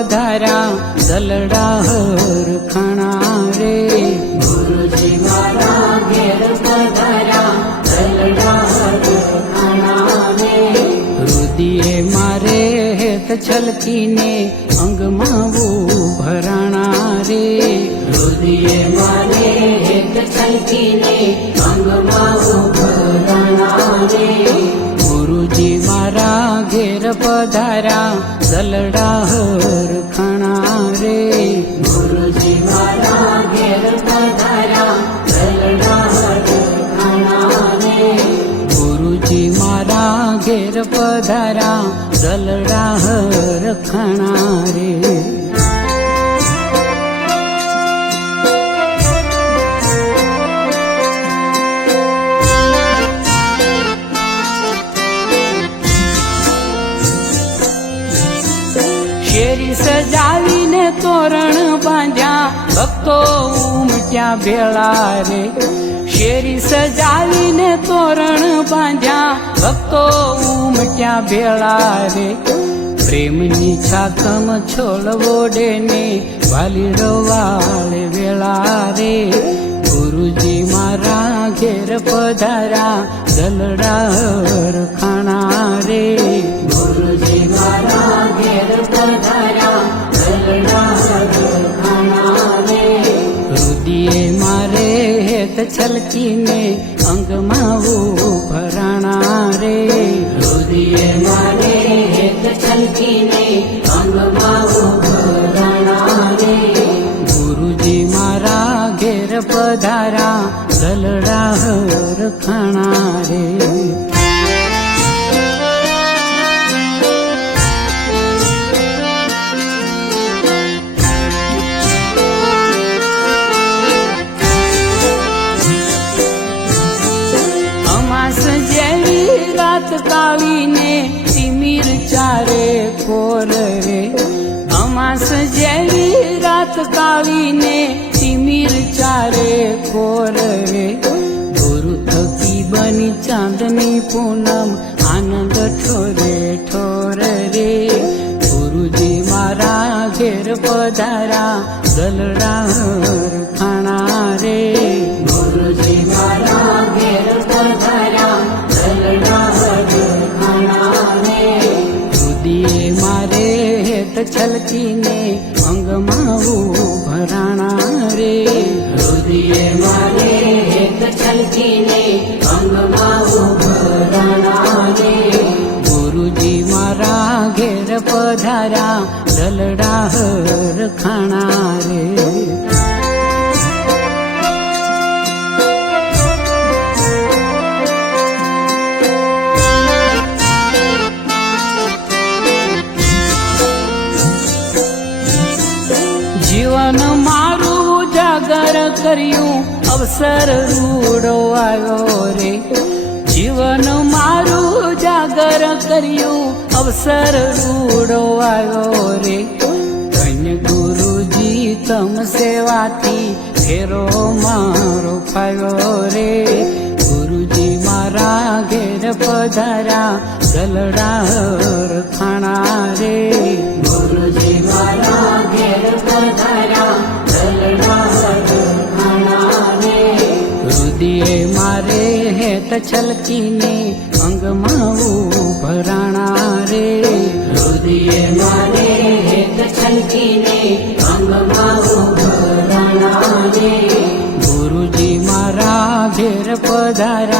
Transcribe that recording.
પધાર્યા દલડા હરખાણા રે ગુરુજી મારા ઘેર પધાર્યા દલડા હરખાણા રે રુદિએ મારે હેત છલકીને અંગમાં ભરાણા રે રુદિએ મારે હેત છલકીને અંગમાં ભરાણા રે ગુરુજી મારા ઘેર પધાર્યા દલડા હરખાણા રે ગુરુજી મારા ઘેર પધાર્યા દલડા હરખાણા રે ગુરુજી મારા ઘેર પધાર્યા દલડા હરખાણા રે શેરી સજાવીને તોરણ બાંધ્યા ભક્તો ઉમટ્યા ભેળા રે શેરી સજાવીને તોરણ બાંધ્યા ભક્તો ઉમટ્યા ભેળા રે પ્રેમની છાકમ છોડવોડે ને વાલીડો વાળે વેળા રે ગુરુજી મારા ઘેર પધાર્યા દલડા હરખાણા રે ગુરુજી મારા ઘેર પધાર્યા દલડા હરખાણા રે રુદિએ મારે હેત છલકીને અંગમાં ભરાણા રે રુદિએ મારે હેત છલકીને અંગમાં ભરાણા રે ગુરુજી મારા ઘેર પધાર્યા દલડા હરખાણા રે અમાસ જેવી રાત કાળીને તિમિર ચારે કોર રે અમાસ જેવી રાત કાળીને તિમિર ચારે કોર રે ગુરુ થકી બની ચાંદની પૂનમ આનંદ ઠોરે ઠોર રે ગુરુજી મારા ઘેર પધાર્યા દલડા હરખાણા રે ગુરુજી મારા ઘેર પધાર્યા દલડા હરખાણા રે રુદિએ મારે હેત છલકીને અંગમાં ભરાણા રે રુદિએ મારે હેત છલકીને અંગમાં ભરાણા રે ગુરુજી મારા ઘેર પધાર્યા દલડા હરખાણા રે જીવન મારું જાગર કર્યું અવસર રૂડો આવ્યો રે જીવન મારું જાગર કર્યું અવસર રૂડો આવ્યો રે ધન્ય ગુરુજી તમ સેવાથી ફેરો મારો ફાવ્યો રે ગુરુજી મારા ઘેર પધાર્યા દલડા હરખાણા રે ગુરુજી મારા ઘેર પધાર્યા દલડા હરખાણા રે રુદિએ મારે હેત છલકીને અંગમાં ભરાણા રે રુદિએ મારે હેત છલકીને અંગમાં ભરાણા રે ગુરુજી મારા ઘેર પધાર્યા